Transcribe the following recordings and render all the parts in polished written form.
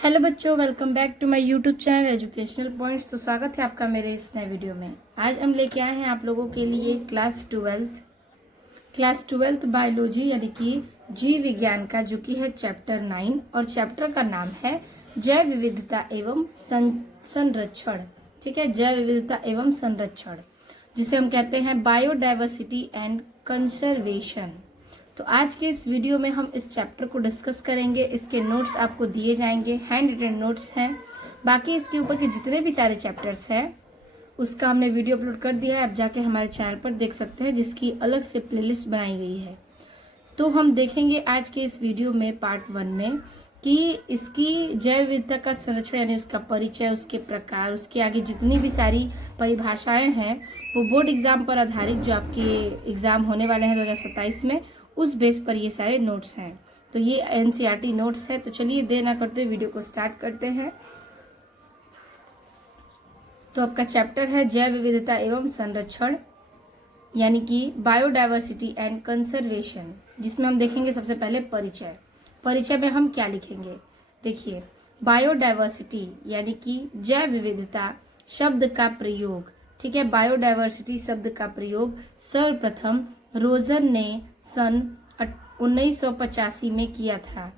Hello बच्चों, welcome back to my YouTube channel educational points. तो स्वागत है आपका मेरे इस नए वीडियो में। आज हम लेके आए हैं आप लोगों के लिए क्लास ट्वेल्थ बायोलॉजी यानी कि जीव विज्ञान का, जो कि है चैप्टर 9 और चैप्टर का नाम है जैव विविधता एवं संरक्षण। ठीक है, जैव विविधता एवं संरक्षण, जिसे हम कहते हैं बायोडाइवर्सिटी एंड कंजर्वेशन। तो आज के इस वीडियो में हम इस चैप्टर को डिस्कस करेंगे। इसके नोट्स आपको दिए जाएंगे, हैंड रिटन नोट्स हैं। बाकी इसके ऊपर के जितने भी सारे चैप्टर्स हैं उसका हमने वीडियो अपलोड कर दिया है, आप जाके हमारे चैनल पर देख सकते हैं, जिसकी अलग से प्लेलिस्ट बनाई गई है। तो हम देखेंगे आज के इस वीडियो में पार्ट 1 में कि इसकी जैव विविधता का संरक्षण यानी उसका परिचय, उसके प्रकार, उसके आगे जितनी भी सारी परिभाषाएं हैं वो बोर्ड एग्जाम पर आधारित, जो आपके एग्जाम होने वाले हैं 2027 में, उस बेस पर ये सारे नोट्स हैं। तो ये एनसीईआरटी नोट्स है। तो चलिए देर ना करते हुए वीडियो को स्टार्ट करते हैं। तो आपका चैप्टर है जैव विविधता एवं संरक्षण यानी कि बायोडाइवर्सिटी एंड कंजर्वेशन, जिसमें हम देखेंगे सबसे पहले परिचय। परिचय में हम क्या लिखेंगे, देखिए, बायोडाइवर्सिटी यानी कि जैव विविधता शब्द का प्रयोग। ठीक है, बायोडाइवर्सिटी शब्द का प्रयोग सर्वप्रथम रोजन ने सन 1985 में किया था।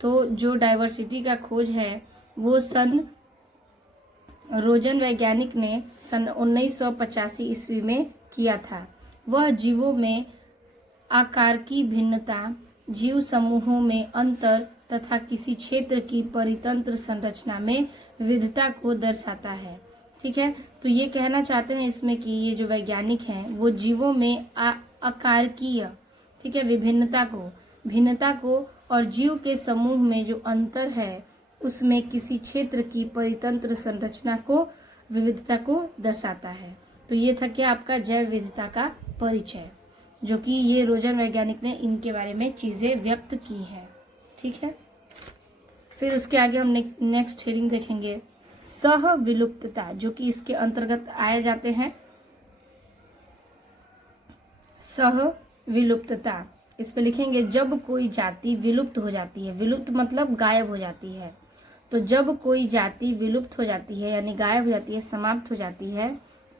तो जो डाइवर्सिटी का खोज है वो रोजन वैज्ञानिक ने सन 1985 ईस्वी में किया था। वह जीवों में आकार की भिन्नता, जीव समूहों में अंतर तथा किसी क्षेत्र की परितंत्र संरचना में विविधता को दर्शाता है। ठीक है, तो ये कहना चाहते हैं इसमें कि ये जो वैज्ञानिक हैं वो जीवों में आकारकीय, ठीक है, भिन्नता को और जीव के समूह में जो अंतर है उसमें किसी क्षेत्र की परितंत्र संरचना को, विविधता को दर्शाता है। तो ये था क्या आपका जैव विविधता का परिचय, जो कि ये रोजन वैज्ञानिक ने इनके बारे में चीजें व्यक्त की हैं। ठीक है, फिर उसके आगे हम नेक्स्ट हेडिंग देखेंगे सह विलुप्तता, जो कि इसके अंतर्गत आए जाते हैं। सह विलुप्तता, इस पे लिखेंगे जब कोई जाति विलुप्त हो जाती है। विलुप्त मतलब गायब हो जाती है। तो जब कोई जाति विलुप्त हो जाती है यानी गायब हो जाती है, समाप्त हो जाती है,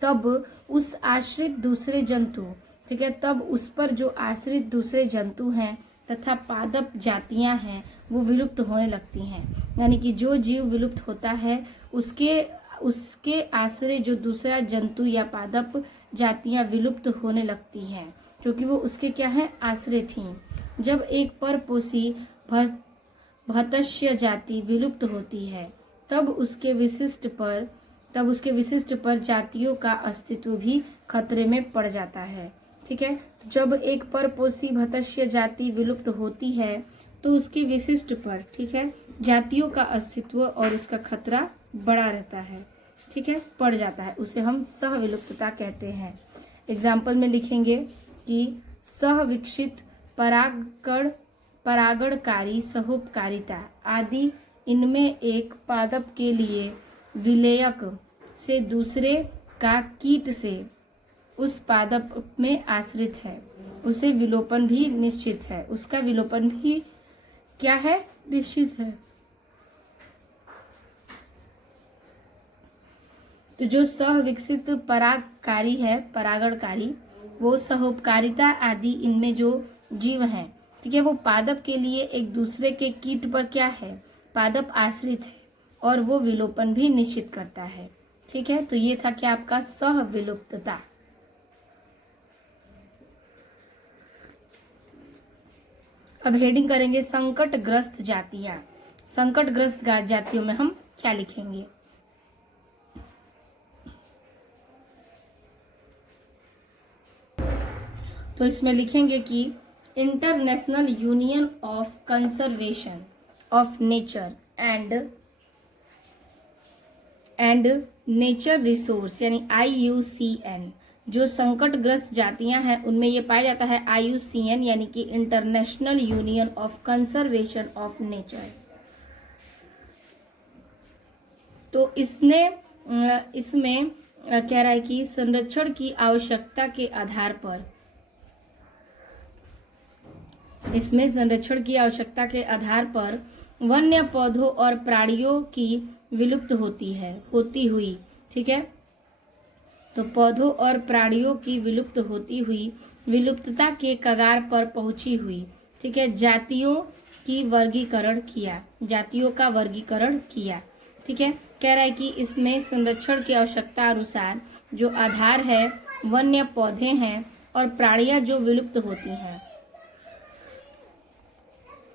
तब उस आश्रित दूसरे जंतु, ठीक है, तब उस पर जो आश्रित दूसरे जंतु हैं तथा पादप जातियां हैं वो विलुप्त होने लगती हैं। यानी कि जो जीव विलुप्त होता है उसके आश्रय जो दूसरा जंतु या पादप जातियां विलुप्त होने लगती हैं, क्योंकि वो उसके क्या है, आश्रय थीं। जब एक परपोषी भतस्य जाति विलुप्त होती है तब उसके विशिष्ट पर जातियों का अस्तित्व भी खतरे में पड़ जाता है। ठीक है, जब एक परपोषी भतस्य जाति विलुप्त होती है तो उसके विशिष्ट पर, ठीक है, जातियों का अस्तित्व और उसका खतरा बड़ा रहता है। ठीक है, पड़ जाता है, उसे हम सह विलुप्तता कहते हैं। एग्जाम्पल में लिखेंगे कि सह विकसित परागणकारी सहोपकारिता आदि, इनमें एक पादप के लिए विलेयक से दूसरे का कीट से उस पादप में आश्रित है, उसे विलोपन भी निश्चित है, उसका विलोपन भी क्या है, निश्चित है। तो जो सह विकसित परागकारी है, परागणकारी, वो सहोपकारिता आदि, इनमें जो जीव हैं, ठीक है, वो पादप के लिए एक दूसरे के कीट पर क्या है, पादप आश्रित है और वो विलोपन भी निश्चित करता है। ठीक है, तो ये था क्या आपका सह विलुप्तता। अब हेडिंग करेंगे संकटग्रस्त जातियां। संकटग्रस्त जातियों में हम क्या लिखेंगे, तो इसमें लिखेंगे कि international union of conservation of nature and nature resource यानी IUCN, जो संकटग्रस्त जातियां हैं उनमें ये पाया जाता है IUCN यानी कि international union of conservation of nature. तो इसमें कह रहा है कि संरक्षण की आवश्यकता के आधार पर, इसमें संरक्षण की आवश्यकता के आधार पर वन्य पौधों और प्राणियों की विलुप्त होती हुई, ठीक है। तो पौधों और प्राणियों की विलुप्त होती हुई, विलुप्तता के कगार पर पहुंची हुई, ठीक है, जातियों का वर्गीकरण किया, ठीक है। कह रहा है कि इसमें संरक्षण की आवश्यकता अनुसार जो आधार है वन्य पौधे हैं और प्राणियां जो विलुप्त होती हैं,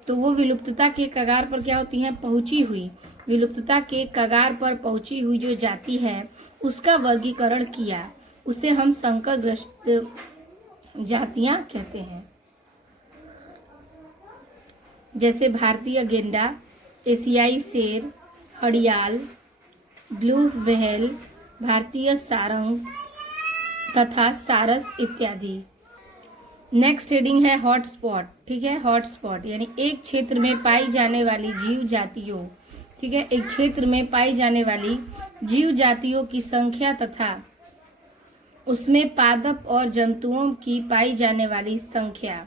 तो वो विलुप्तता के कगार पर क्या होती हैं, पहुंची हुई। विलुप्तता के कगार पर पहुंची हुई जो जाति है उसका वर्गीकरण किया, उसे हम संकरग्रस्त जातियां कहते हैं। जैसे भारतीय गेंडा, एशियाई शेर, घड़ियाल, ब्लू व्हेल, भारतीय सारंग तथा सारस इत्यादि। नेक्स्ट हेडिंग है हॉटस्पॉट, ठीक है। हॉटस्पॉट यानी एक क्षेत्र में पाई जाने वाली जीव जातियों, ठीक है, एक क्षेत्र में पाई जाने वाली जीव जातियों की संख्या तथा उसमें पादप और जंतुओं की पाई जाने वाली संख्या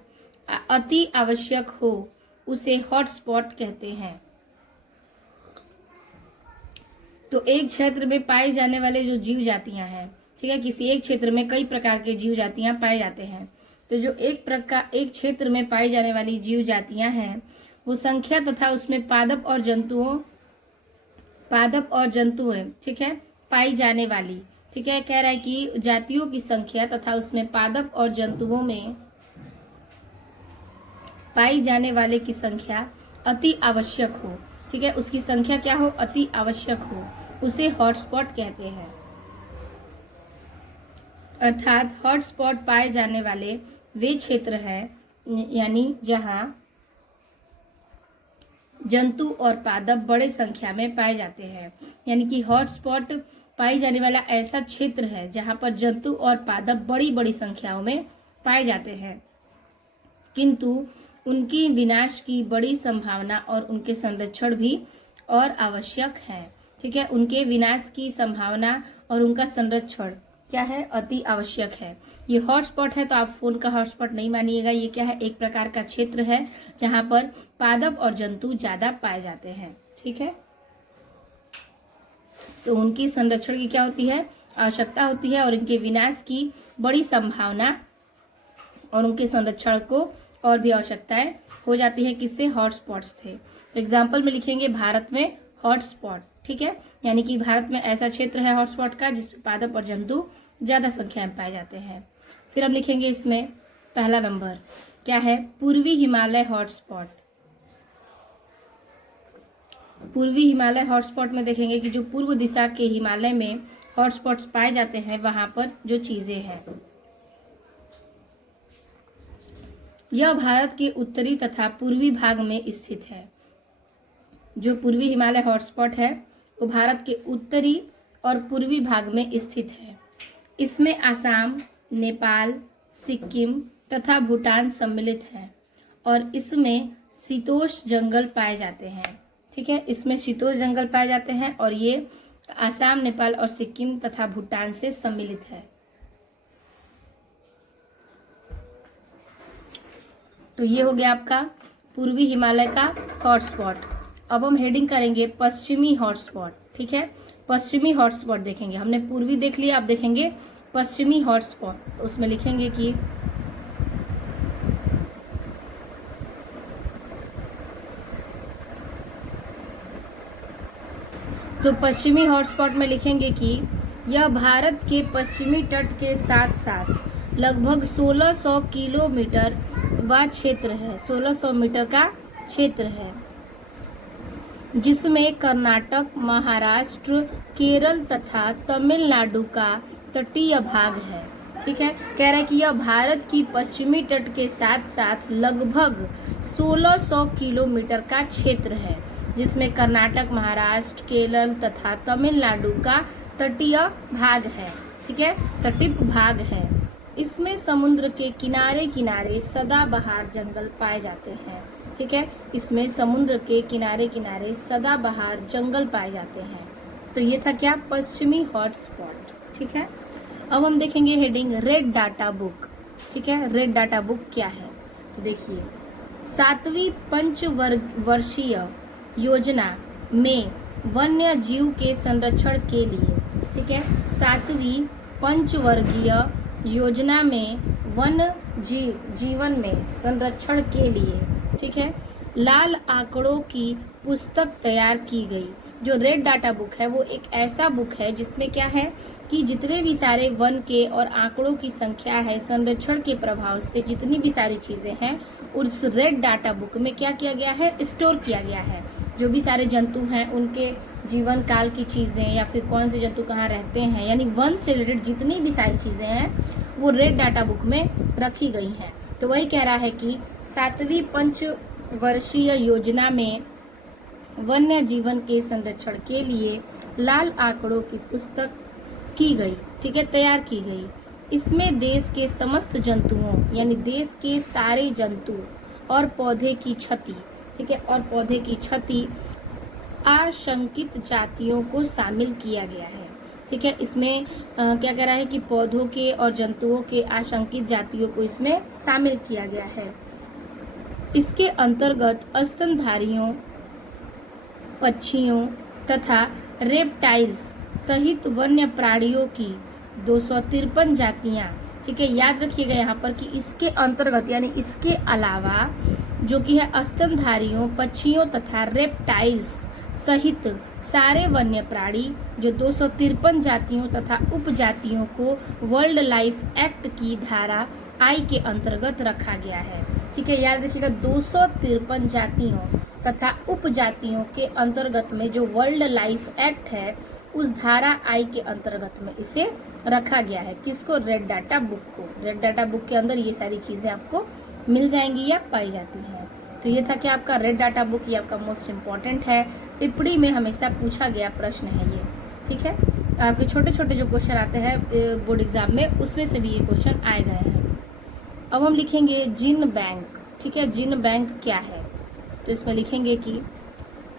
अति आवश्यक हो, उसे हॉटस्पॉट कहते हैं। तो एक क्षेत्र में पाए जाने वाले जो जीव जातियां हैं, ठीक है, किसी एक क्षेत्र में कई प्रकार के जीव जातियां पाए जाते हैं। तो जो एक क्षेत्र में पाई जाने वाली जीव जातियां हैं वो संख्या तथा उसमें पादप और जंतुएं, ठीक है, पाई जाने वाली, ठीक है। कह रहा है कि जातियों की संख्या तथा उसमें पादप और जंतुओं में पाई जाने वाले की संख्या अति आवश्यक हो, ठीक है, उसकी संख्या क्या हो, अति आवश्यक हो, उसे हॉटस्पॉट कहते हैं। अर्थात हॉटस्पॉट पाए जाने वाले वे क्षेत्र हैं यानी जहां जंतु और पादप बड़े संख्या में पाए जाते हैं। यानी कि हॉटस्पॉट पाई जाने वाला ऐसा क्षेत्र है जहां पर जंतु और पादप बड़ी बड़ी संख्याओं में पाए जाते हैं, किंतु उनकी विनाश की बड़ी संभावना और उनके संरक्षण भी और आवश्यक है, ठीक है। उनके विनाश की संभावना और उनका संरक्षण क्या है, अति आवश्यक है। ये हॉटस्पॉट है तो आप फोन का हॉटस्पॉट नहीं मानिएगा, ये क्या है, एक प्रकार का क्षेत्र है जहां पर पादप और जंतु ज्यादा पाए जाते हैं, ठीक है। तो उनकी संरक्षण की क्या होती है, आवश्यकता होती है, और इनके विनाश की बड़ी संभावना और उनके संरक्षण को और भी आवश्यकताएं हो जाती है। किससे, हॉटस्पॉट्स थे। एग्जाम्पल में लिखेंगे भारत में हॉटस्पॉट, ठीक है, यानी कि भारत में ऐसा क्षेत्र है हॉटस्पॉट का जिसमें पादप और जंतु ज्यादा संख्या में पाए जाते हैं। फिर हम लिखेंगे इसमें पहला नंबर क्या है, पूर्वी हिमालय हॉटस्पॉट। पूर्वी हिमालय हॉटस्पॉट में देखेंगे कि जो पूर्व दिशा के हिमालय में हॉटस्पॉट्स पाए जाते हैं वहां पर जो चीजें हैं, यह भारत के उत्तरी तथा पूर्वी भाग में स्थित है। जो पूर्वी हिमालय हॉटस्पॉट है वो भारत के उत्तरी और पूर्वी भाग में स्थित है। इसमें आसाम, नेपाल, सिक्किम तथा भूटान सम्मिलित है और इसमें शीतोष्ण जंगल पाए जाते हैं, ठीक है। इसमें शीतोष्ण जंगल पाए जाते हैं और ये आसाम, नेपाल और सिक्किम तथा भूटान से सम्मिलित है। तो ये हो गया आपका पूर्वी हिमालय का हॉटस्पॉट। अब हम हेडिंग करेंगे पश्चिमी हॉटस्पॉट, ठीक है। पश्चिमी हॉटस्पॉट देखेंगे, हमने पूर्वी देख लिया, अब देखेंगे पश्चिमी हॉटस्पॉट। तो उसमें लिखेंगे कि तो पश्चिमी हॉटस्पॉट में लिखेंगे कि यह भारत के पश्चिमी तट के साथ साथ लगभग 1600 किलोमीटर वा क्षेत्र है, 1600 मीटर का क्षेत्र है, जिसमें कर्नाटक, महाराष्ट्र, केरल तथा तमिलनाडु का तटीय भाग है, ठीक है। कह रहा है कि यह भारत की पश्चिमी तट के साथ साथ लगभग 1600 किलोमीटर का क्षेत्र है, जिसमें कर्नाटक, महाराष्ट्र, केरल तथा तमिलनाडु का तटीय भाग है, ठीक है, तटीय भाग है। इसमें समुद्र के किनारे किनारे सदाबहार जंगल पाए जाते हैं, ठीक है। इसमें समुद्र के किनारे किनारे सदाबहार जंगल पाए जाते हैं। तो ये था क्या, पश्चिमी हॉटस्पॉट, ठीक है। अब हम देखेंगे हेडिंग रेड डाटा बुक, ठीक है। रेड डाटा बुक क्या है, तो देखिए 7वीं पंचवर्षीय योजना में वन्य जीव के संरक्षण के लिए, ठीक है, 7वीं पंचवर्गीय योजना में वन्य जीवन में संरक्षण के लिए, ठीक है, लाल आंकड़ों की पुस्तक तैयार की गई। जो रेड डाटा बुक है वो एक ऐसा बुक है जिसमें क्या है कि जितने भी सारे वन के और आंकड़ों की संख्या है, संरक्षण के प्रभाव से जितनी भी सारी चीजें हैं उस रेड डाटा बुक में क्या किया गया है, स्टोर किया गया है। जो भी सारे जंतु हैं उनके जीवन काल की चीजें या फिर कौन से जंतु कहाँ रहते हैं, यानी वन से रिलेटेड जितनी भी सारी चीजें हैं वो रेड डाटा बुक में रखी गई हैं। तो वही कह रहा है कि 7वीं पंचवर्षीय योजना में वन्य जीवन के संरक्षण के लिए लाल आंकड़ों की पुस्तक की गई, ठीक है, तैयार की गई। इसमें देश के समस्त जंतुओं यानी देश के सारे जंतु और पौधे की क्षति, ठीक है, और पौधे की क्षति आशंकित जातियों को शामिल किया गया है, ठीक है। इसमें क्या कह रहा है कि पौधों के और जंतुओं के आशंकित जातियों को इसमें शामिल किया गया है। इसके अंतर्गत स्तनधारियों, पक्षियों तथा रेप्टाइल्स सहित वन्य प्राणियों की 253 जातियां, ठीक है, याद रखिएगा यहाँ पर कि इसके अंतर्गत यानी इसके अलावा जो कि है स्तनधारियों, पक्षियों तथा रेप्टाइल्स सहित सारे वन्य प्राणी जो 253 जातियों तथा उपजातियों को वर्ल्ड लाइफ एक्ट की धारा आई के अंतर्गत रखा गया है, ठीक है। याद रखिएगा 253 जातियों तथा उपजातियों के अंतर्गत में जो वर्ल्ड लाइफ एक्ट है उस धारा आई के अंतर्गत में इसे रखा गया है। किसको? रेड डाटा बुक को। रेड डाटा बुक के अंदर ये सारी चीजें आपको मिल जाएंगी या पाई जाती हैं। तो ये था कि आपका रेड डाटा बुक, ये आपका मोस्ट इम्पॉर्टेंट है, टिप्पणी में हमेशा पूछा गया प्रश्न है ये, ठीक है। आपके छोटे छोटे जो क्वेश्चन आते हैं बोर्ड एग्जाम में उसमें से भी ये क्वेश्चन आए गए हैं। अब हम लिखेंगे जीन बैंक, ठीक है। जीन बैंक क्या है? तो इसमें लिखेंगे कि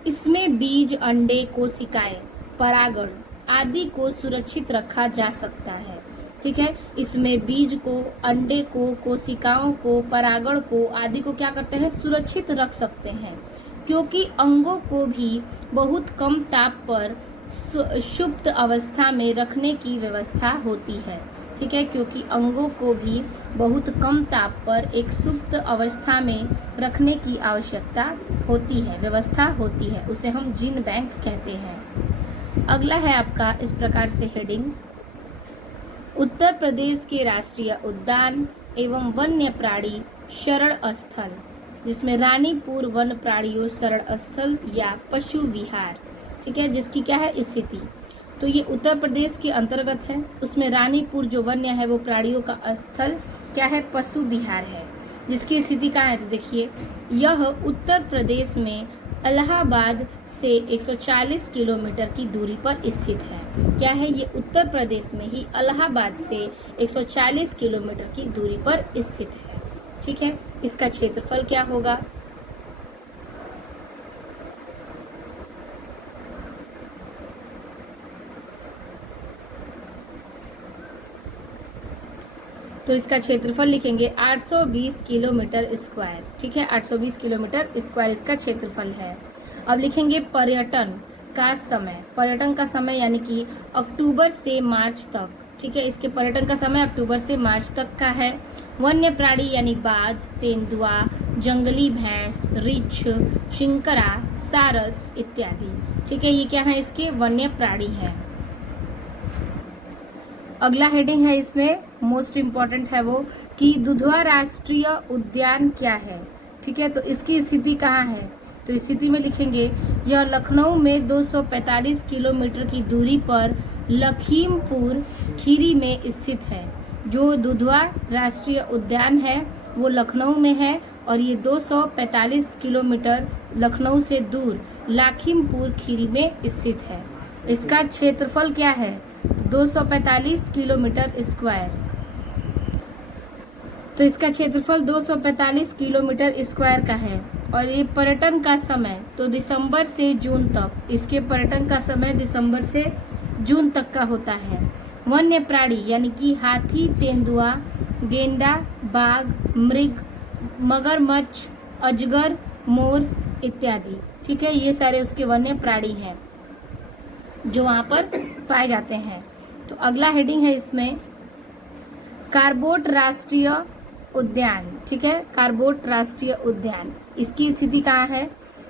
इसमें बीज, अंडे, कोशिकाएं, परागण आदि को सुरक्षित रखा जा सकता है, ठीक है। इसमें बीज को, अंडे को, कोशिकाओं को, परागण को आदि को क्या करते हैं? सुरक्षित रख सकते हैं, क्योंकि अंगों को भी बहुत कम ताप पर सुप्त अवस्था में रखने की व्यवस्था होती है, ठीक है। क्योंकि अंगों को भी बहुत कम ताप पर एक सुप्त अवस्था में रखने की आवश्यकता होती है, व्यवस्था होती है, उसे हम जीन बैंक कहते हैं। अगला है आपका इस प्रकार से हेडिंग, उत्तर प्रदेश के राष्ट्रीय उद्यान एवं वन्य प्राणी शरण स्थल, जिसमें रानीपुर वन प्राणियों शरण स्थल या पशु विहार, ठीक है, जिसकी क्या है स्थिति। तो ये उत्तर प्रदेश के अंतर्गत है। उसमें रानीपुर जो वन्य है वो प्राणियों का स्थल क्या है? पशु विहार है, जिसकी स्थिति कहाँ है? तो देखिए यह उत्तर प्रदेश में इलाहाबाद से 140 किलोमीटर की दूरी पर स्थित है। क्या है? ये उत्तर प्रदेश में ही इलाहाबाद से 140 किलोमीटर की दूरी पर स्थित है, ठीक है। इसका क्षेत्रफल क्या होगा? तो इसका क्षेत्रफल लिखेंगे 820 किलोमीटर स्क्वायर, ठीक है। 820 किलोमीटर स्क्वायर इसका क्षेत्रफल है। अब लिखेंगे पर्यटन का समय। पर्यटन का समय यानी कि अक्टूबर से मार्च तक, ठीक है। इसके पर्यटन का समय अक्टूबर से मार्च तक का है। वन्य प्राणी यानी बाघ, तेंदुआ, जंगली भैंस, रीछ, शिंकरा, सारस इत्यादि, ठीक है। ये क्या है? इसके वन्य प्राणी है। अगला हेडिंग है इसमें मोस्ट इम्पॉर्टेंट है वो कि दुधवा राष्ट्रीय उद्यान क्या है, ठीक है। तो इसकी स्थिति कहाँ है? तो स्थिति में लिखेंगे यह लखनऊ में 245 किलोमीटर की दूरी पर लखीमपुर खीरी में स्थित है। जो दुधवा राष्ट्रीय उद्यान है वो लखनऊ में है और ये 245 किलोमीटर लखनऊ से दूर लखीमपुर खीरी में स्थित है। इसका क्षेत्रफल क्या है? 245 किलोमीटर स्क्वायर। तो इसका क्षेत्रफल 245 किलोमीटर स्क्वायर का है। और ये पर्यटन का समय तो दिसंबर से जून तक, इसके पर्यटन का समय दिसंबर से जून तक का होता है। वन्य प्राणी यानी कि हाथी, तेंदुआ, गेंडा, बाघ, मृग, मगरमच्छ, अजगर, मोर इत्यादि, ठीक है, ये सारे उसके वन्य प्राणी हैं जो वहाँ पर पाए जाते हैं। तो अगला हेडिंग है इसमें कार्बोट राष्ट्रीय उद्यान। ठीक है, कार्बोट राष्ट्रीय उद्यान, इसकी स्थिति कहाँ है?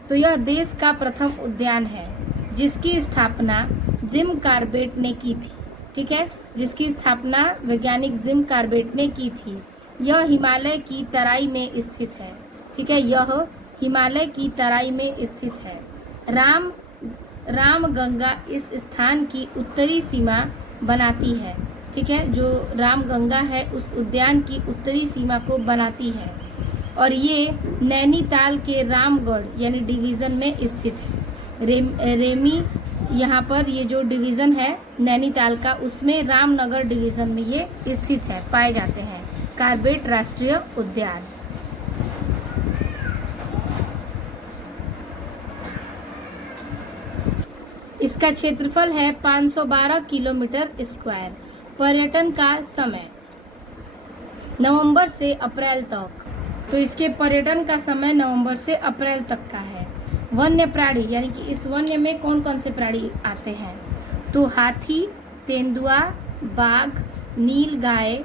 तो यह देश का प्रथम उद्यान है जिसकी स्थापना जिम कॉर्बेट ने की थी। ठीक है, जिसकी स्थापना वैज्ञानिक जिम कॉर्बेट ने की थी। यह हिमालय की तराई में स्थित है। ठीक है, यह हिमालय की तराई में स्थित है। रामगंगा इस स्थान की उत्तरी सीमा बनाती है। ठीक है, जो रामगंगा है उस उद्यान की उत्तरी सीमा को बनाती है और ये नैनीताल के रामगढ़ यानी डिवीज़न में स्थित है। रेमी यहाँ पर ये जो डिवीज़न है नैनीताल का, उसमें रामनगर डिवीज़न में ये स्थित है, पाए जाते हैं कार्बेट राष्ट्रीय उद्यान। इसका क्षेत्रफल है 512 किलोमीटर स्क्वायर। पर्यटन का समय नवंबर से अप्रैल तक। तो इसके पर्यटन का समय नवंबर से अप्रैल तक का है। वन्य प्राणी यानी कि इस वन्य में कौन कौन से प्राणी आते हैं? तो हाथी, तेंदुआ, बाघ, नीलगाय,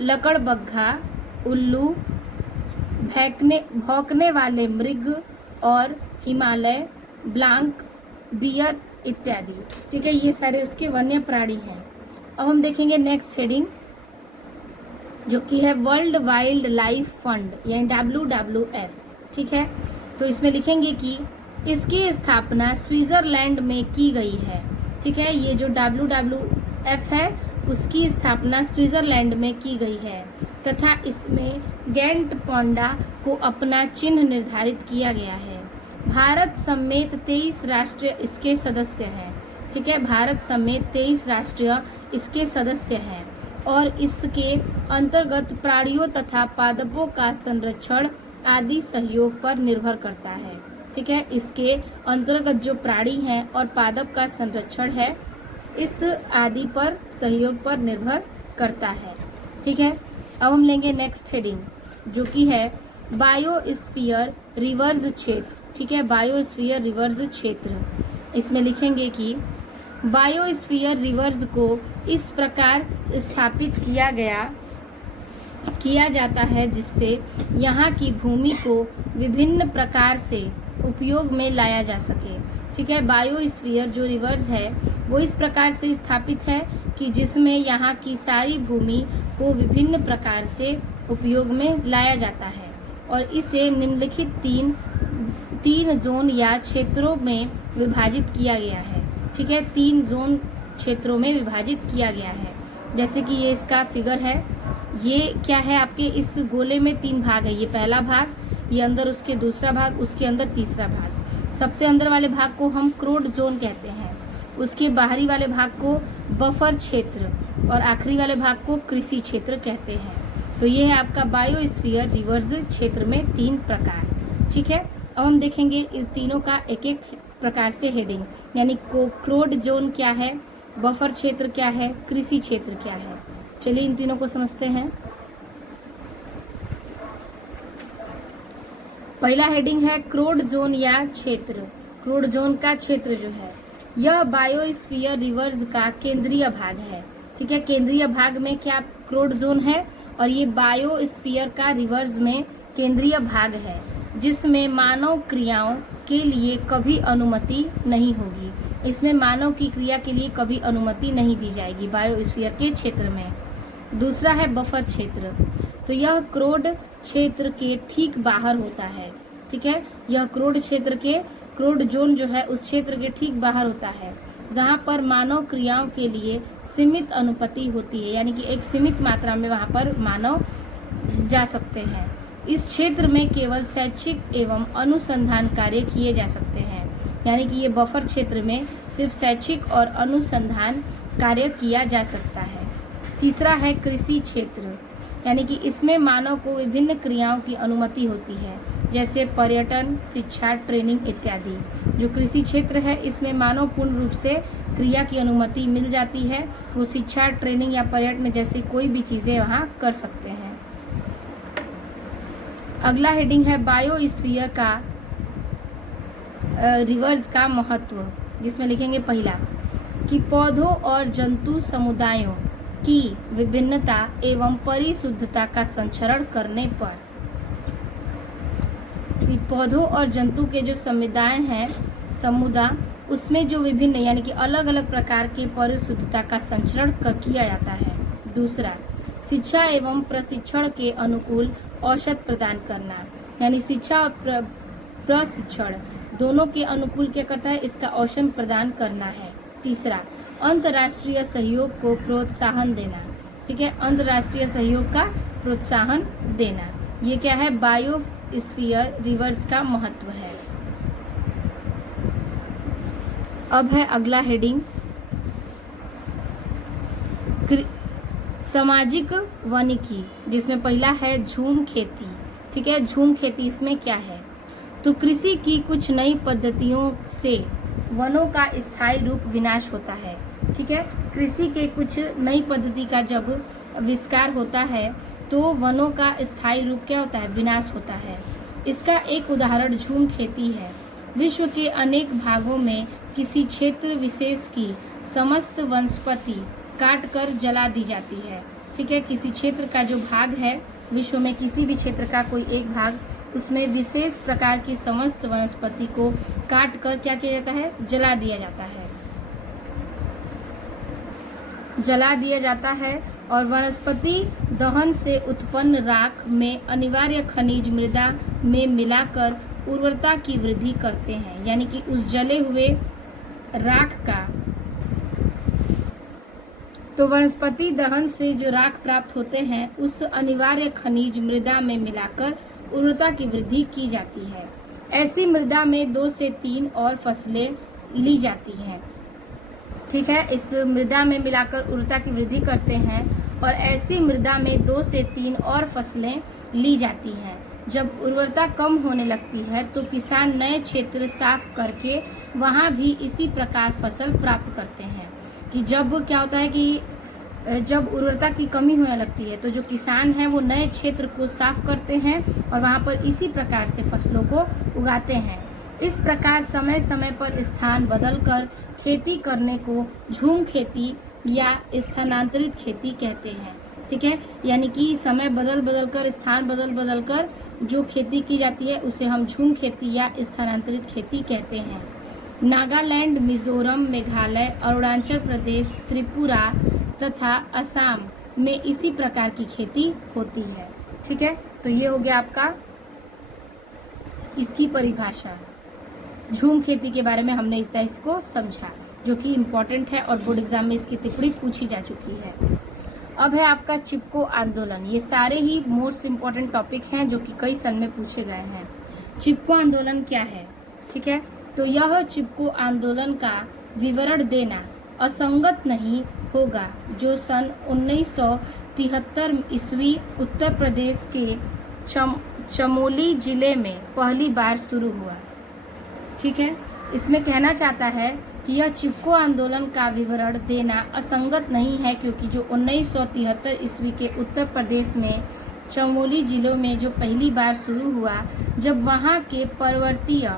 लकड़बग्घा, उल्लू, भौंकने वाले मृग और हिमालय ब्लैक बियर इत्यादि। ठीक है, ये सारे उसके वन्य प्राणी हैं। अब हम देखेंगे नेक्स्ट हेडिंग जो कि है वर्ल्ड वाइल्ड लाइफ फंड यानी WWF। ठीक है, तो इसमें लिखेंगे कि इसकी स्थापना स्विट्जरलैंड में की गई है। ठीक है, ये जो WWF है उसकी स्थापना स्विट्जरलैंड में की गई है तथा इसमें गेंट पांडा को अपना चिन्ह निर्धारित किया गया है। भारत समेत 23 राष्ट्र इसके सदस्य हैं। ठीक है, भारत समेत 23 राष्ट्र इसके सदस्य हैं और इसके अंतर्गत प्राणियों तथा पादपों का संरक्षण आदि सहयोग पर निर्भर करता है। ठीक है, इसके अंतर्गत जो प्राणी हैं और पादप का संरक्षण है इस आदि पर सहयोग पर निर्भर करता है। ठीक है, अब हम लेंगे नेक्स्ट हेडिंग जो कि है बायोस्फीयर रिवर्स क्षेत्र। ठीक है, बायोस्फीयर रिवर्स क्षेत्र। इसमें लिखेंगे कि बायोस्फीयर रिवर्स को इस प्रकार स्थापित किया जाता है जिससे यहाँ की भूमि को विभिन्न प्रकार से उपयोग में लाया जा सके। ठीक है, बायोस्फीयर जो रिवर्स है वो इस प्रकार से स्थापित है कि जिसमें यहाँ की सारी भूमि को विभिन्न प्रकार से उपयोग में लाया जाता है और इसे निम्नलिखित तीन जोन या क्षेत्रों में विभाजित किया गया है। ठीक है, 3 जोन क्षेत्रों में विभाजित किया गया है। जैसे कि ये इसका फिगर है, ये क्या है आपके इस गोले में 3 भाग है। ये पहला भाग, ये अंदर उसके दूसरा भाग, उसके अंदर तीसरा भाग। सबसे अंदर वाले भाग को हम क्रोड जोन कहते हैं, उसके बाहरी वाले भाग को बफर क्षेत्र और आखिरी वाले भाग को कृषि क्षेत्र कहते हैं। तो ये है आपका बायोस्फीयर रिवर्स क्षेत्र में 3 प्रकार। ठीक है, अब हम देखेंगे इस तीनों का एक एक प्रकार से हेडिंग, यानी क्रोड जोन क्या है, बफर क्षेत्र क्या है, कृषि क्षेत्र क्या है। चलिए इन तीनों को समझते हैं। पहला हेडिंग है क्रोड जोन या क्षेत्र। क्रोड जोन का क्षेत्र जो है यह बायोस्फीयर रिवर्स का केंद्रीय भाग है। ठीक है, केंद्रीय भाग में क्या क्रोड जोन है और ये बायोस्फीयर का रिवर्स में केंद्रीय भाग है जिसमें मानव क्रियाओं के लिए कभी अनुमति नहीं होगी। इसमें मानव की क्रिया के लिए कभी अनुमति नहीं दी जाएगी बायोस्फीयर के क्षेत्र में। दूसरा है बफर क्षेत्र, तो यह क्रोड क्षेत्र के ठीक बाहर होता है। ठीक है, यह क्रोड जोन जो है उस क्षेत्र के ठीक बाहर होता है जहाँ पर मानव क्रियाओं के लिए सीमित अनुमति होती है, यानी कि एक सीमित मात्रा में वहाँ पर मानव जा सकते हैं। इस क्षेत्र में केवल शैक्षिक एवं अनुसंधान कार्य किए जा सकते हैं, यानी कि ये बफर क्षेत्र में सिर्फ शैक्षिक और अनुसंधान कार्य किया जा सकता है। तीसरा है कृषि क्षेत्र, यानी कि इसमें मानव को विभिन्न क्रियाओं की अनुमति होती है जैसे पर्यटन, शिक्षा, ट्रेनिंग इत्यादि। जो कृषि क्षेत्र है इसमें मानव पूर्ण रूप से क्रिया की अनुमति मिल जाती है, वो शिक्षा, ट्रेनिंग या पर्यटन जैसी कोई भी चीज़ें वहाँ कर सकते हैं। अगला हेडिंग है बायोस्फीयर का रिवर्स का महत्व, जिसमें लिखेंगे पहला कि पौधों और जंतु समुदायों की विभिन्नता एवं परिशुद्धता का संरक्षण करने पर, पौधों और जंतु के जो समुदाय उसमें जो विभिन्न यानी कि अलग अलग प्रकार के परिशुद्धता का संरक्षण किया जाता है। दूसरा, शिक्षा एवं प्रशिक्षण के अनुकूल औषध प्रदान करना, यानी शिक्षा और प्रशिक्षण दोनों के अनुकूल क्या करता है, इसका औषध प्रदान करना है। तीसरा, अंतर्राष्ट्रीय सहयोग को प्रोत्साहन देना, ठीक है, अंतर्राष्ट्रीय सहयोग का प्रोत्साहन देना, ये क्या है, बायोस्फीयर रिवर्स का महत्व है। अब है अगला हेडिंग, सामाजिक वानिकी, जिसमें पहला है झूम खेती, ठीक है। झूम खेती इसमें क्या है, तो कृषि की कुछ नई पद्धतियों से वनों का स्थायी रूप विनाश होता है, ठीक है। कृषि के कुछ नई पद्धति का जब आविष्कार होता है तो वनों का स्थायी रूप क्या होता है, विनाश होता है। इसका एक उदाहरण झूम खेती है। विश्व के अनेक भागों में किसी क्षेत्र विशेष की समस्त वनस्पति काट कर जला दी जाती है, ठीक है। किसी क्षेत्र का जो भाग है, विश्व में किसी भी क्षेत्र का कोई एक भाग, उसमें विशेष प्रकार की समस्त वनस्पति को काट कर क्या किया जाता है, जला दिया जाता है, जला दिया जाता है। और वनस्पति दहन से उत्पन्न राख में अनिवार्य खनिज मृदा में मिलाकर उर्वरता की वृद्धि करते हैं, यानी कि उस जले हुए राख का, तो वनस्पति दहन से जो राख प्राप्त होते हैं उस अनिवार्य खनिज मृदा में मिलाकर उर्वरता की वृद्धि की जाती है। ऐसी मृदा में 2 से 3 और फसलें ली जाती हैं, ठीक है। इस मृदा में मिलाकर उर्वरता की वृद्धि करते हैं और ऐसी मृदा में 2 से 3 और फसलें ली जाती हैं। जब उर्वरता कम होने लगती है तो किसान नए क्षेत्र साफ करके वहाँ भी इसी प्रकार फसल प्राप्त करते हैं। कि जब क्या होता है कि जब उर्वरता की कमी होने लगती है तो जो किसान हैं वो नए क्षेत्र को साफ करते हैं और वहाँ पर इसी प्रकार से फसलों को उगाते हैं। इस प्रकार समय समय पर स्थान बदलकर खेती करने को झूम खेती या स्थानांतरित खेती कहते हैं, ठीक है। यानी कि समय बदल बदल कर, स्थान बदल बदल कर जो खेती की जाती है उसे हम झूम खेती या स्थानांतरित खेती कहते हैं। नागालैंड, मिजोरम, मेघालय, अरुणाचल प्रदेश, त्रिपुरा तथा असम में इसी प्रकार की खेती होती है, ठीक है। तो ये हो गया आपका इसकी परिभाषा। झूम खेती के बारे में हमने इतना इसको समझा, जो कि इम्पोर्टेंट है और बोर्ड एग्जाम में इसकी टिप्पणी पूछी जा चुकी है। अब है आपका चिपको आंदोलन। ये सारे ही मोस्ट इम्पोर्टेंट टॉपिक हैं जो कि कई सन में पूछे गए हैं। चिपको आंदोलन क्या है, ठीक है। तो यह चिपको आंदोलन का विवरण देना असंगत नहीं होगा जो सन 1973 ईस्वी उत्तर प्रदेश के चमोली जिले में पहली बार शुरू हुआ, ठीक है। इसमें कहना चाहता है कि यह चिपको आंदोलन का विवरण देना असंगत नहीं है क्योंकि जो 1973 ईस्वी के उत्तर प्रदेश में चमोली जिलों में जो पहली बार शुरू हुआ, जब वहाँ के पर्वतीय,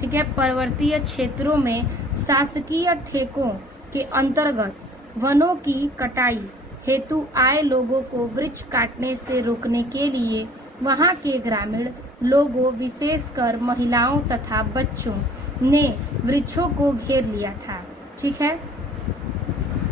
ठीक है, पर्वतीय क्षेत्रों में शासकीय ठेकों के अंतर्गत वनों की कटाई हेतु आए लोगों को वृक्ष काटने से रोकने के लिए वहाँ के ग्रामीण लोगों, विशेषकर महिलाओं तथा बच्चों ने वृक्षों को घेर लिया था, ठीक है।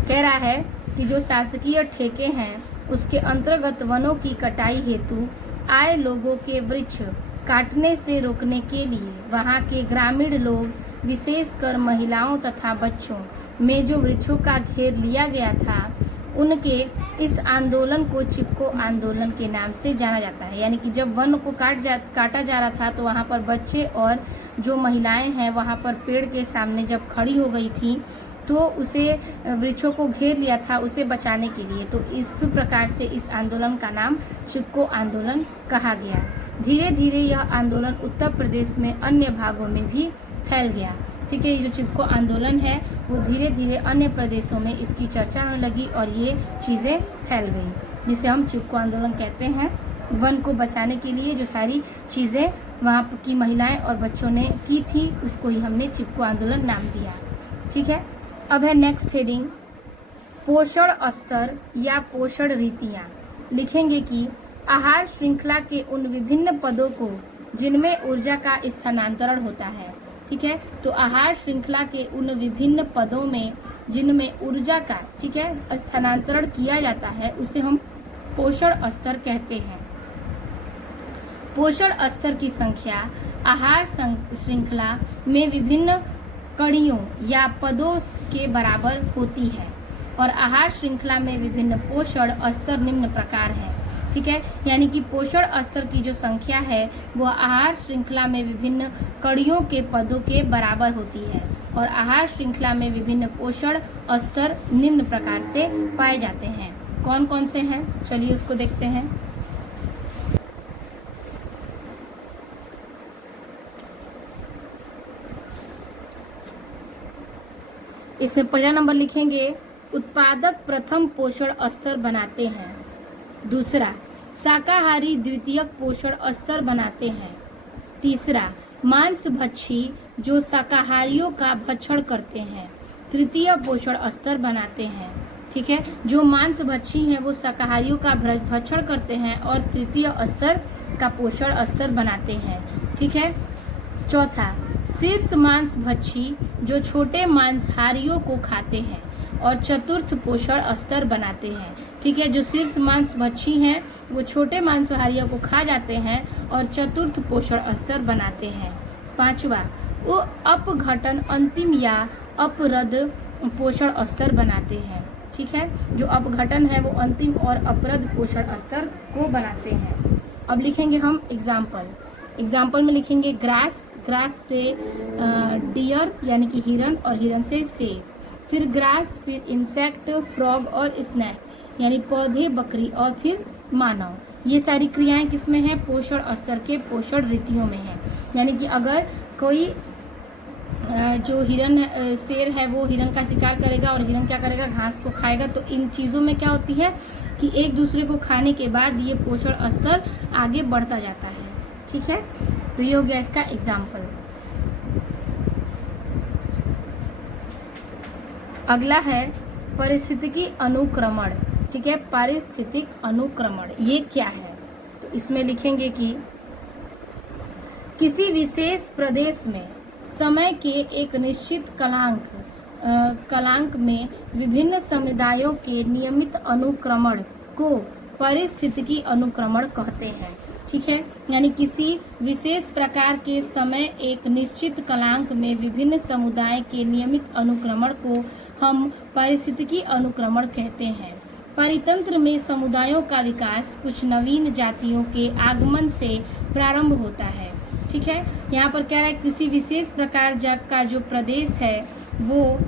कह रहा है कि जो शासकीय ठेके हैं उसके अंतर्गत वनों की कटाई हेतु आए लोगों के वृक्ष काटने से रोकने के लिए वहाँ के ग्रामीण लोग, विशेषकर महिलाओं तथा बच्चों में जो वृक्षों का घेर लिया गया था, उनके इस आंदोलन को चिपको आंदोलन के नाम से जाना जाता है। यानी कि जब वन को काटा जा रहा था तो वहाँ पर बच्चे और जो महिलाएं हैं वहाँ पर पेड़ के सामने जब खड़ी हो गई थी तो उसे वृक्षों को घेर लिया था उसे बचाने के लिए। तो इस प्रकार से इस आंदोलन का नाम चिपको आंदोलन कहा गया। धीरे धीरे यह आंदोलन उत्तर प्रदेश में अन्य भागों में भी फैल गया, ठीक है। ये जो चिपको आंदोलन है वो धीरे धीरे अन्य प्रदेशों में इसकी चर्चा होने लगी और ये चीज़ें फैल गई, जिसे हम चिपको आंदोलन कहते हैं। वन को बचाने के लिए जो सारी चीज़ें वहाँ की महिलाएं और बच्चों ने की थी, उसको ही हमने चिपको आंदोलन नाम दिया। ठीक है, अब है नेक्स्ट हेडिंग पोषण स्तर या पोषण रीतियाँ। लिखेंगे कि आहार श्रृंखला के उन विभिन्न पदों को जिनमें ऊर्जा का स्थानांतरण होता है। ठीक है, तो आहार श्रृंखला के उन विभिन्न पदों में जिनमें ऊर्जा का, ठीक है, स्थानांतरण किया जाता है उसे हम पोषण स्तर कहते हैं। पोषण स्तर की संख्या आहार श्रृंखला में विभिन्न कड़ियों या पदों के बराबर होती है और आहार श्रृंखला में विभिन्न पोषण स्तर निम्न प्रकार हैं। ठीक है, यानी कि पोषण स्तर की जो संख्या है वो आहार श्रृंखला में विभिन्न कड़ियों के पदों के बराबर होती है और आहार श्रृंखला में विभिन्न पोषण स्तर निम्न प्रकार से पाए जाते हैं। कौन कौन से हैं, चलिए उसको देखते हैं। इसमें पहला नंबर लिखेंगे उत्पादक प्रथम पोषण स्तर बनाते हैं। दूसरा शाकाहारी द्वितीयक पोषण स्तर बनाते हैं। तीसरा मांस भक्षी जो शाकाहारियों का भक्षण करते हैं तृतीय पोषण स्तर बनाते हैं। ठीक है, जो मांस भक्षी हैं वो शाकाहारियों का भक्षण करते हैं और तृतीय स्तर का पोषण स्तर बनाते हैं। ठीक है, चौथा शीर्ष मांस भक्षी जो छोटे मांसाहारियों को खाते हैं और चतुर्थ पोषण स्तर बनाते हैं। ठीक है, जो शीर्ष मांस भक्षी हैं वो छोटे मांसाहारियों को खा जाते हैं और चतुर्थ पोषण स्तर बनाते हैं। पांचवा वो अपघटन अंतिम या अपरद पोषण स्तर बनाते हैं। ठीक है, जो अपघटन है वो अंतिम और अपरद पोषण स्तर को बनाते हैं। अब लिखेंगे हम एग्जाम्पल में लिखेंगे ग्रास से डियर यानी कि हिरन और हिरन से सेब, फिर ग्रास, फिर इंसेक्ट, फ्रॉग और स्नैक यानी पौधे, बकरी और फिर मानव। ये सारी क्रियाएं किसमें हैं, पोषण स्तर के पोषण रीतियों में हैं। यानी कि अगर कोई जो हिरन शेर है वो हिरन का शिकार करेगा और हिरन क्या करेगा, घास को खाएगा, तो इन चीज़ों में क्या होती है कि एक दूसरे को खाने के बाद ये पोषण स्तर आगे बढ़ता जाता है। ठीक है, तो ये हो गया इसका एग्जाम्पल। अगला है पारिस्थितिकी अनुक्रमण। ठीक है, पारिस्थितिक अनुक्रमण ये क्या है, तो इसमें लिखेंगे कि किसी विशेष प्रदेश में समय के एक निश्चित कालांक में विभिन्न समुदायों के नियमित अनुक्रमण को पारिस्थितिकी अनुक्रमण कहते हैं। ठीक है, यानी किसी विशेष प्रकार के समय एक निश्चित कालांक में विभिन्न समुदाय के नियमित अनुक्रमण को हम पारिस्थितिकी अनुक्रमण कहते हैं। परितंत्र में समुदायों का विकास कुछ नवीन जातियों के आगमन से प्रारंभ होता है। ठीक है, यहाँ पर कह रहा है किसी विशेष प्रकार का जो प्रदेश है वो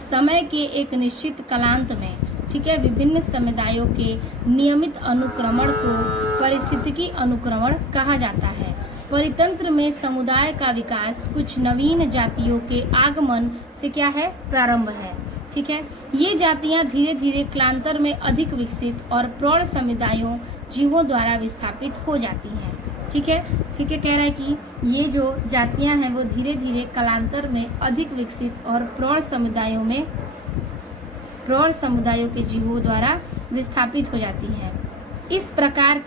समय के एक निश्चित कालांत में, ठीक है, विभिन्न समुदायों के नियमित अनुक्रमण को पारिस्थितिकी अनुक्रमण कहा जाता है। परितंत्र में समुदाय का विकास कुछ नवीन जातियों के आगमन से क्या है, प्रारंभ है। ठीक है, ये जातियां धीरे धीरे कालांतर में अधिक विकसित और प्रौढ़ समुदायों जीवों द्वारा विस्थापित हो जाती हैं। ठीक है, कह रहा है कि ये जो जातियां हैं वो धीरे धीरे कालांतर में अधिक विकसित और प्रौढ़ समुदायों के जीवों द्वारा विस्थापित हो जाती हैं। इस प्रकार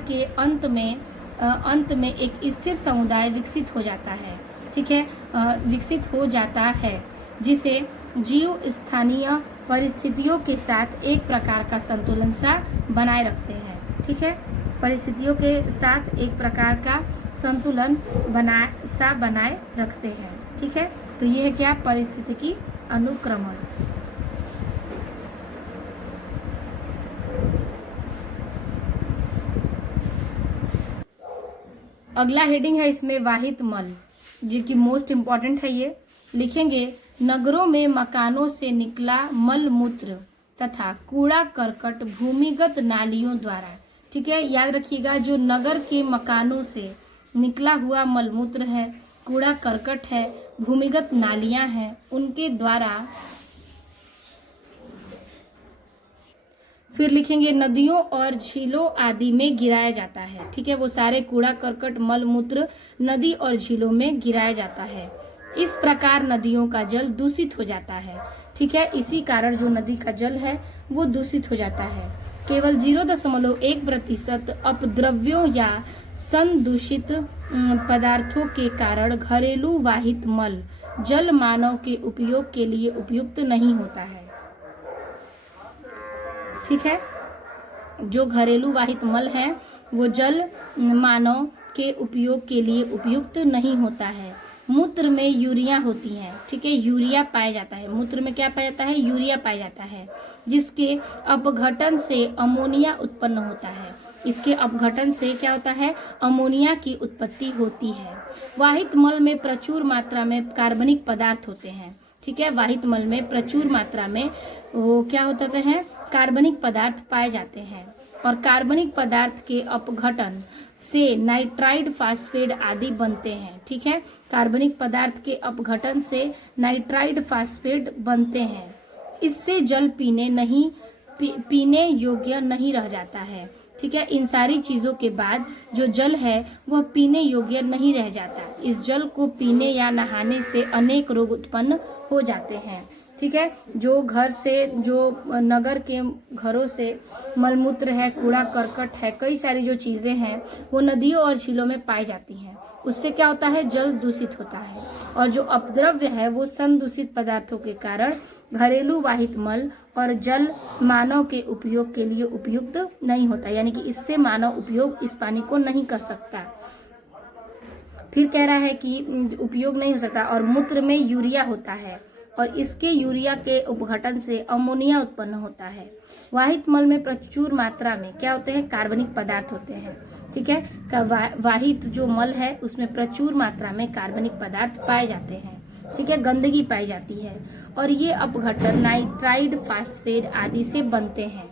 के अंत में एक स्थिर समुदाय विकसित हो जाता है। ठीक है, विकसित हो जाता है जिसे जीव स्थानीय परिस्थितियों के साथ एक प्रकार का संतुलन सा बनाए रखते हैं। ठीक है, परिस्थितियों के साथ एक प्रकार का संतुलन बनाए रखते हैं। ठीक है, तो ये है क्या, पारिस्थितिकी अनुक्रमण। अगला हेडिंग है इसमें वाहित मल, जो कि मोस्ट इम्पॉर्टेंट है। ये लिखेंगे नगरों में मकानों से निकला मल मूत्र तथा कूड़ा करकट भूमिगत नालियों द्वारा, ठीक है, याद रखिएगा, जो नगर के मकानों से निकला हुआ मलमूत्र है, कूड़ा करकट है, भूमिगत नालियां हैं, उनके द्वारा फिर लिखेंगे नदियों और झीलों आदि में गिराया जाता है। ठीक है, वो सारे कूड़ा करकट मल मूत्र नदी और झीलों में गिराया जाता है। इस प्रकार नदियों का जल दूषित हो जाता है। ठीक है, इसी कारण जो नदी का जल है वो दूषित हो जाता है। केवल 0.1% अपद्रव्यों या संदूषित पदार्थों के कारण घरेलू वाहित मल जल मानव के उपयोग के लिए उपयुक्त नहीं होता है। ठीक है, जो घरेलू वाहित मल है वो जल मानव के उपयोग के लिए उपयुक्त नहीं होता है। मूत्र में यूरिया होती है। ठीक है, यूरिया पाया जाता है। मूत्र में क्या पाया जाता है? यूरिया पाया जाता है, जिसके अपघटन से अमोनिया उत्पन्न होता है। इसके अपघटन से क्या होता है? अमोनिया की उत्पत्ति होती है। वाहित मल में प्रचुर मात्रा में कार्बनिक पदार्थ होते हैं। ठीक है, वाहित मल में प्रचुर मात्रा में वो क्या होता है? कार्बनिक पदार्थ पाए जाते हैं, और कार्बनिक पदार्थ के अपघटन से नाइट्राइड फास्फेट आदि बनते हैं। ठीक है, कार्बनिक पदार्थ के अपघटन से नाइट्राइड फास्फेट बनते हैं। इससे जल पीने योग्य नहीं रह जाता है। ठीक है, इन सारी चीजों के बाद जो जल है वह पीने योग्य नहीं रह जाता। इस जल को पीने या नहाने से अनेक रोग उत्पन्न हो जाते हैं। ठीक है, जो घर से, जो नगर के घरों से मलमूत्र है, कूड़ा करकट है, कई सारी जो चीजें हैं वो नदियों और झीलों में पाई जाती हैं। उससे क्या होता है? जल दूषित होता है। और जो अपद्रव्य है वो संदूषित पदार्थों के कारण घरेलू वाहित मल और जल मानव के उपयोग के लिए उपयुक्त नहीं होता, यानी कि इससे मानव उपयोग इस पानी को नहीं कर सकता। फिर कह रहा है कि उपयोग नहीं हो सकता। और मूत्र में यूरिया होता है, और इसके यूरिया के अपघटन से अमोनिया उत्पन्न होता है। वाहित मल में प्रचुर मात्रा में क्या होते हैं? कार्बनिक पदार्थ होते हैं। ठीक है, वाहित जो मल है उसमें प्रचुर मात्रा में कार्बनिक पदार्थ पाए जाते हैं। ठीक है, गंदगी पाई जाती है, और ये अपघटन नाइट्राइड फास्फेट आदि से बनते हैं,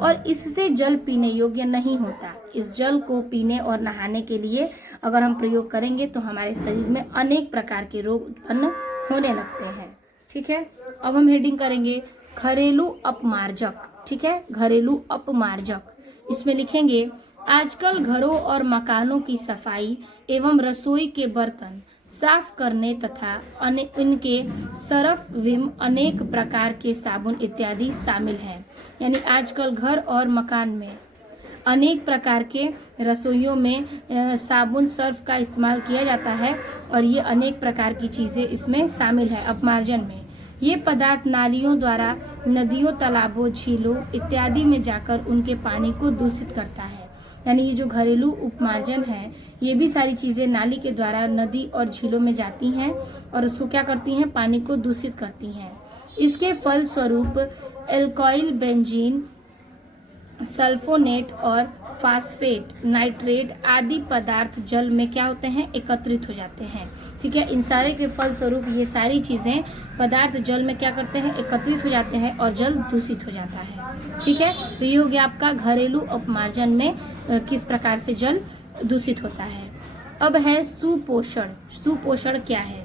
और इससे जल पीने योग्य नहीं होता। इस जल को पीने और नहाने के लिए अगर हम प्रयोग करेंगे तो हमारे शरीर में अनेक प्रकार के रोग उत्पन्न होने लगते हैं। ठीक है, अब हम हेडिंग करेंगे घरेलू अपमार्जक। ठीक है, घरेलू अपमार्जक। इसमें लिखेंगे आजकल घरों और मकानों की सफाई एवं रसोई के बर्तन साफ करने तथा इनके सरफ विम अनेक प्रकार के साबुन इत्यादि शामिल हैं। यानी आजकल घर और मकान में अनेक प्रकार के रसोइयों में साबुन सर्फ का इस्तेमाल किया जाता है, और ये अनेक प्रकार की चीज़ें इसमें शामिल है अपमार्जन में। ये पदार्थ नालियों द्वारा नदियों, तालाबों, झीलों इत्यादि में जाकर उनके पानी को दूषित करता है। यानी ये जो घरेलू उपमार्जन है ये भी सारी चीज़ें नाली के द्वारा नदी और झीलों में जाती हैं और उसको क्या करती हैं? पानी को दूषित करती हैं। इसके फलस्वरूप एल्कोइल, बेंजीन, सल्फोनेट और फास्फेट, नाइट्रेट आदि पदार्थ जल में क्या होते हैं? एकत्रित हो जाते हैं। ठीक है, इन सारे के फलस्वरूप ये सारी चीजें पदार्थ जल में क्या करते हैं? एकत्रित हो जाते हैं और जल दूषित हो जाता है। ठीक है, तो ये हो गया आपका घरेलू अपमार्जन में किस प्रकार से जल दूषित होता है। अब है सुपोषण। सुपोषण क्या है?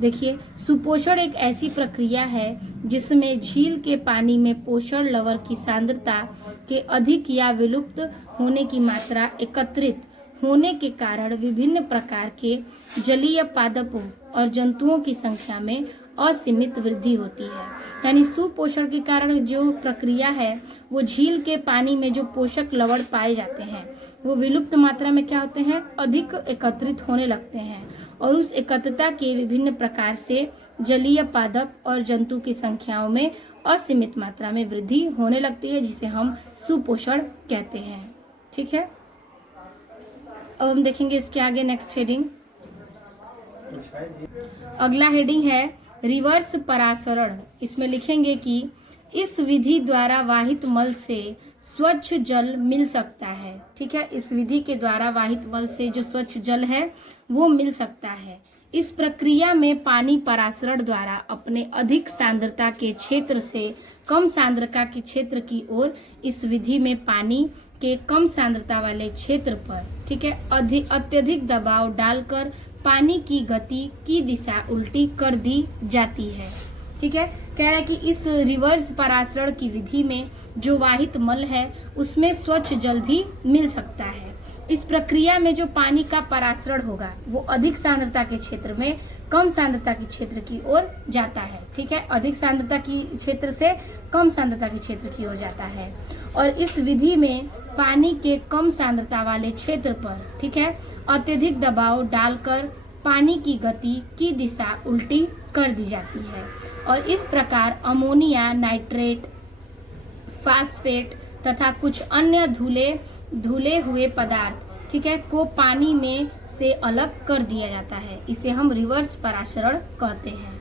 देखिए, सुपोषण एक ऐसी प्रक्रिया है जिसमें झील के पानी में पोषण लवण की सांद्रता के अधिक या विलुप्त होने की मात्रा एकत्रित होने के कारण विभिन्न प्रकार के जलीय पादपों और जंतुओं की संख्या में असीमित वृद्धि होती है। यानी सुपोषण के कारण जो प्रक्रिया है वो झील के पानी में जो पोषक लवण पाए जाते हैं वो विलुप्त मात्रा में क्या होते हैं? अधिक एकत्रित होने लगते हैं, और उस एकत्रता के विभिन्न प्रकार से जलीय पादप और जंतु की संख्याओं में असीमित मात्रा में वृद्धि होने लगती है, जिसे हम सुपोषण कहते हैं। ठीक है, अब हम देखेंगे इसके आगे नेक्स्ट हेडिंग। अगला हेडिंग है रिवर्स परासरण। इसमें लिखेंगे कि इस विधि द्वारा वाहित मल से स्वच्छ जल मिल सकता है। ठीक है, इस विधि के द्वारा वाहित मल से जो स्वच्छ जल है वो मिल सकता है। इस प्रक्रिया में पानी परासरण द्वारा अपने अधिक सांद्रता के क्षेत्र से कम सांद्रता के क्षेत्र की ओर, इस विधि में पानी के कम सांद्रता वाले क्षेत्र पर, ठीक है, अत्यधिक दबाव डालकर पानी की गति की दिशा उल्टी कर दी जाती है। ठीक है, कह रहा है कि इस रिवर्स परासरण की विधि में जो वाहित मल है उसमें स्वच्छ जल भी मिल सकता है। इस प्रक्रिया में जो पानी का परासरण होगा वो अधिक सांद्रता के क्षेत्र में कम सांद्रता के क्षेत्र की ओर जाता है। ठीक है, अधिक सांद्रता की क्षेत्र से कम सांद्रता के क्षेत्र की ओर जाता है। और इस विधि में पानी के कम सांद्रता वाले क्षेत्र पर, ठीक है, अत्यधिक दबाव डालकर पानी की गति की दिशा उल्टी कर दी जाती है और इस प्रकार अमोनिया, नाइट्रेट, फास्फेट तथा कुछ अन्य धुले हुए पदार्थ, ठीक है, को पानी में से अलग कर दिया जाता है। इसे हम रिवर्स परासरण कहते हैं।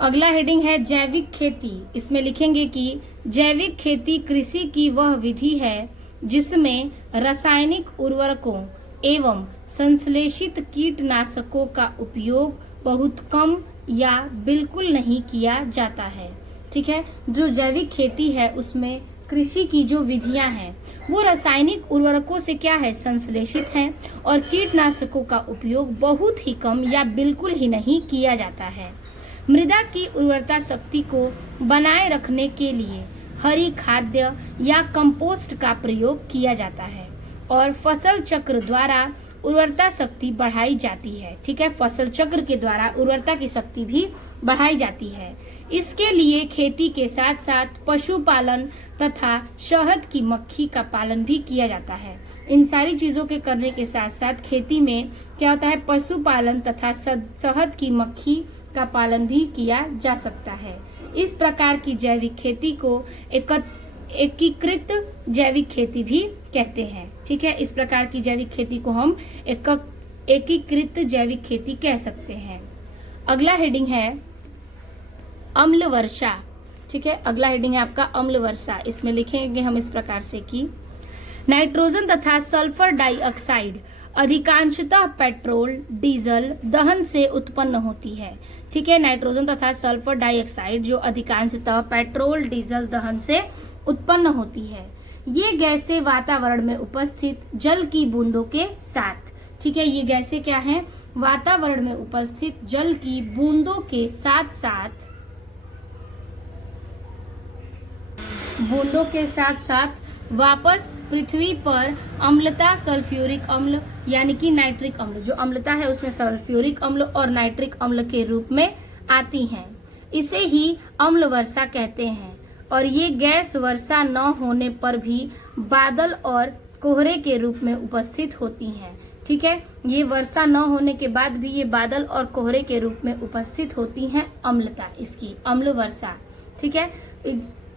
अगला हेडिंग है जैविक खेती। इसमें लिखेंगे कि जैविक खेती कृषि की वह विधि है जिसमें रासायनिक उर्वरकों एवं संश्लेषित कीटनाशकों का उपयोग बहुत कम या बिल्कुल नहीं किया जाता है। ठीक है, जो जैविक खेती है उसमें कृषि की जो विधियां हैं वो रासायनिक उर्वरकों से क्या है, संश्लेषित हैं और कीटनाशकों का उपयोग बहुत ही कम या बिल्कुल ही नहीं किया जाता है। मृदा की उर्वरता शक्ति को बनाए रखने के लिए हरी खाद्य या कंपोस्ट का प्रयोग किया जाता है और फसल चक्र द्वारा उर्वरता शक्ति बढ़ाई जाती है। ठीक है, फसल चक्र के द्वारा उर्वरता की शक्ति भी बढ़ाई जाती है। इसके लिए खेती के साथ साथ पशुपालन तथा शहद की मक्खी का पालन भी किया जाता है। इन सारी चीजों के करने के साथ साथ खेती में क्या होता है, पशुपालन तथा शहद की मक्खी का पालन भी किया जा सकता है। इस प्रकार की जैविक खेती को एकीकृत जैविक खेती भी कहते हैं। ठीक है, इस प्रकार की जैविक खेती को हम एकीकृत जैविक खेती कह सकते हैं। अगला हेडिंग है अम्ल वर्षा। ठीक है, अगला हेडिंग है आपका अम्ल वर्षा। इसमें लिखेंगे हम इस प्रकार से कि नाइट्रोजन तथा सल्फर डाइऑक्साइड अधिकांशतः पेट्रोल डीजल दहन से उत्पन्न होती है। ठीक है, नाइट्रोजन तथा सल्फर डाइऑक्साइड जो अधिकांशतः पेट्रोल डीजल दहन से उत्पन्न होती है, ये गैसें वातावरण में उपस्थित जल की बूंदों के साथ, ठीक है, ये गैसें क्या हैं, वातावरण में उपस्थित जल की बूंदों के साथ साथ वापस पृथ्वी पर अम्लता सल्फ्यूरिक अम्ल यानी कि नाइट्रिक अम्ल, जो अम्लता है उसमें सल्फ्यूरिक अम्ल और नाइट्रिक अम्ल के रूप में आती हैं। इसे ही अम्ल वर्षा कहते हैं और ये गैस वर्षा न होने पर भी बादल और कोहरे के रूप में उपस्थित होती हैं। ठीक है, ये वर्षा न होने के बाद भी ये बादल और कोहरे के रूप में उपस्थित होती हैं अम्लता, इसकी अम्ल वर्षा। ठीक है,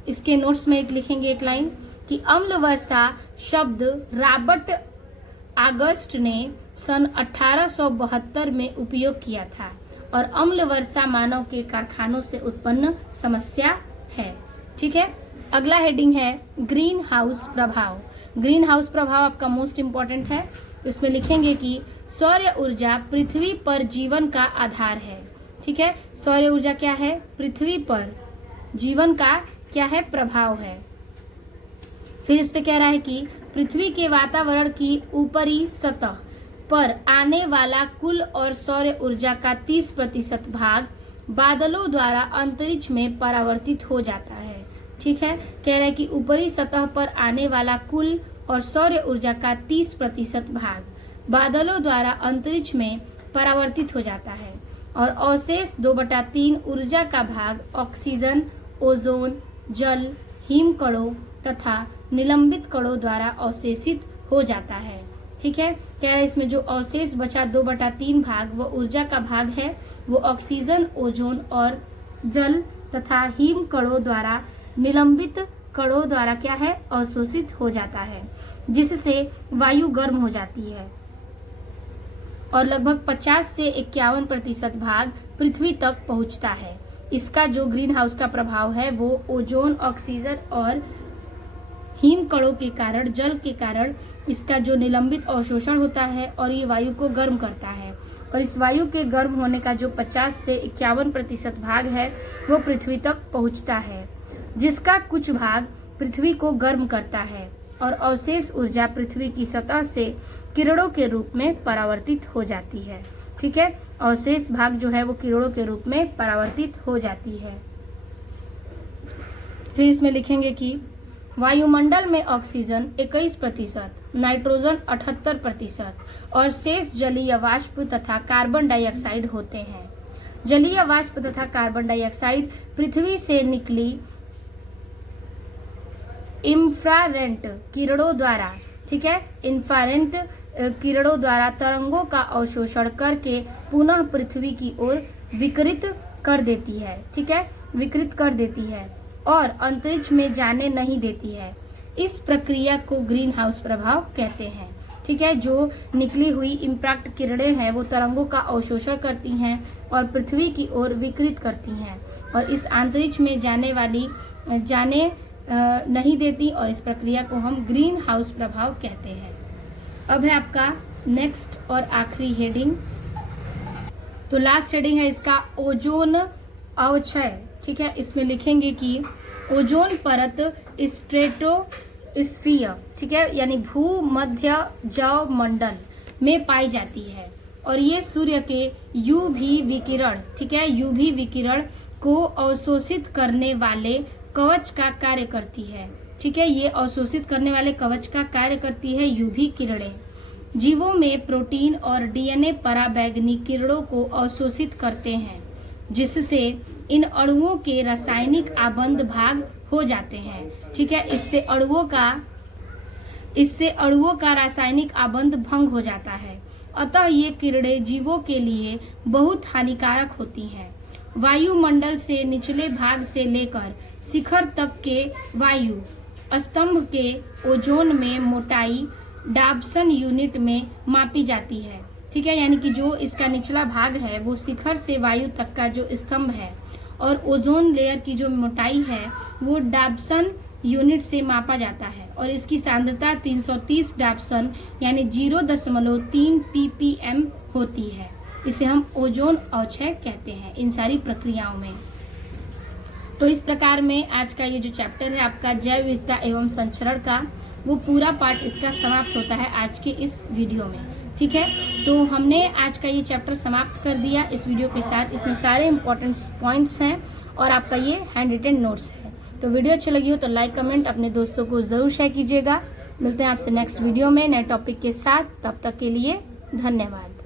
इसके नोट्स में एक लिखेंगे एक लाइन कि अम्ल वर्षा शब्द रॉबर्ट ऑगस्ट ने सन 1872 में उपयोग किया था और अम्ल वर्षा मानव के कारखानों से उत्पन्न समस्या है। ठीक है, अगला हेडिंग है ग्रीन हाउस प्रभाव। ग्रीन हाउस प्रभाव आपका मोस्ट इम्पोर्टेंट है। इसमें लिखेंगे कि सौर ऊर्जा पृथ्वी पर जीवन का आधार है। ठीक है, सौर ऊर्जा क्या है, पृथ्वी पर जीवन का क्या है, प्रभाव है। फिर इस पे कह रहा है कि पृथ्वी के वातावरण की ऊपरी सतह पर आने वाला कुल और सौर ऊर्जा का 30% भाग बादलों द्वारा अंतरिक्ष में परावर्तित हो जाता है। ठीक है, कह रहा है कि ऊपरी सतह पर आने वाला कुल और सौर ऊर्जा का 30% भाग बादलों द्वारा अंतरिक्ष में परावर्तित हो जाता है और अवशेष 2/3 ऊर्जा का भाग ऑक्सीजन, ओजोन, जल, हिमकणों तथा निलंबित कणों द्वारा अवशेषित हो जाता है। ठीक है, कह रहा है इसमें जो अवशेष बचा 2/3 भाग वो ऊर्जा का भाग है, वो ऑक्सीजन, ओजोन और जल तथा हिमकणों द्वारा निलंबित कणों द्वारा क्या है, अवशोषित हो जाता है, जिससे वायु गर्म हो जाती है और लगभग 50 से 51% भाग पृथ्वी तक पहुंचता है। इसका जो ग्रीन हाउस का प्रभाव है वो ओजोन, ऑक्सीजन और हिमकणों के कारण, जल के कारण इसका जो निलंबित अवशोषण होता है और ये वायु को गर्म करता है और इस वायु के गर्म होने का जो 50 से 51% भाग है वो पृथ्वी तक पहुंचता है, जिसका कुछ भाग पृथ्वी को गर्म करता है और अवशेष ऊर्जा पृथ्वी की सतह से किरणों के रूप में परावर्तित हो जाती है। ठीक है, और शेष भाग जो है वो किरणों के रूप में परावर्तित हो जाती है। फिर इसमें लिखेंगे कि वायुमंडल में ऑक्सीजन 21%, नाइट्रोजन 78% और शेष जलीय वाष्प तथा कार्बन डाइऑक्साइड होते हैं। जलीय वाष्प तथा कार्बन डाइऑक्साइड पृथ्वी से निकली इंफ्रारेड किरणों द्वारा, ठीक है, इंफ्रारेड किरणों द्वारा तरंगों का अवशोषण करके पुनः पृथ्वी की ओर विकिरित कर देती है, ठीक है, विकिरित कर देती है और अंतरिक्ष में जाने नहीं देती है। इस प्रक्रिया को ग्रीन हाउस प्रभाव कहते हैं, ठीक है। जो निकली हुई इम्पैक्ट किरणें हैं वो तरंगों का अवशोषण करती हैं और पृथ्वी की ओर विकिरित करती हैं और इस अंतरिक्ष में जाने नहीं देती और इस प्रक्रिया को हम ग्रीन हाउस प्रभाव कहते हैं। अब है आपका नेक्स्ट और आखिरी हेडिंग। तो लास्ट हेडिंग है इसका ओजोन अवक्षय, ठीक है। इसमें लिखेंगे कि ओजोन परत स्ट्रेटोस्फीयर, ठीक है, यानी भूमध्य जव मंडल में पाई जाती है और ये सूर्य के यूवी विकिरण, ठीक है, यूवी विकिरण को अवशोषित करने वाले कवच का कार्य करती है, ठीक है। ये अवशोषित करने वाले कवच का कार्य करती है यूवी किरणें। जीवों में प्रोटीन और डीएनए पराबैंगनी किरणों को अवशोषित करते हैं जिससे इन अणुओं के रासायनिक आबंध भाग हो जाते हैं, ठीक है। इससे अणुओं का रासायनिक आबंध भंग हो जाता है। अतः ये किरणें जीवों के लिए बहुत हानिकारक होती हैं। वायुमंडल से निचले भाग से लेकर शिखर तक के वायु स्तंभ के ओजोन में मोटाई डाब्सन यूनिट में मापी जाती है, ठीक है। यानी कि जो इसका निचला भाग है वो शिखर से वायु तक का जो स्तंभ है और ओजोन लेयर की जो मोटाई है वो डाब्सन यूनिट से मापा जाता है और इसकी सांद्रता 330 डाब्सन यानी 0.3 ppm होती है। इसे हम ओजोन अवक्षय कहते हैं इन सारी प्रक्रियाओं में। तो इस प्रकार में आज का ये जो चैप्टर है आपका जैव विविधता एवं संचरण का, वो पूरा पार्ट इसका समाप्त होता है आज के इस वीडियो में, ठीक है। तो हमने आज का ये चैप्टर समाप्त कर दिया इस वीडियो के साथ। इसमें सारे इंपॉर्टेंट पॉइंट्स हैं और आपका ये हैंड रिटन नोट्स है। तो वीडियो अच्छी लगी हो तो लाइक कमेंट अपने दोस्तों को जरूर शेयर कीजिएगा। मिलते हैं आपसे नेक्स्ट वीडियो में नए टॉपिक के साथ। तब तक के लिए धन्यवाद।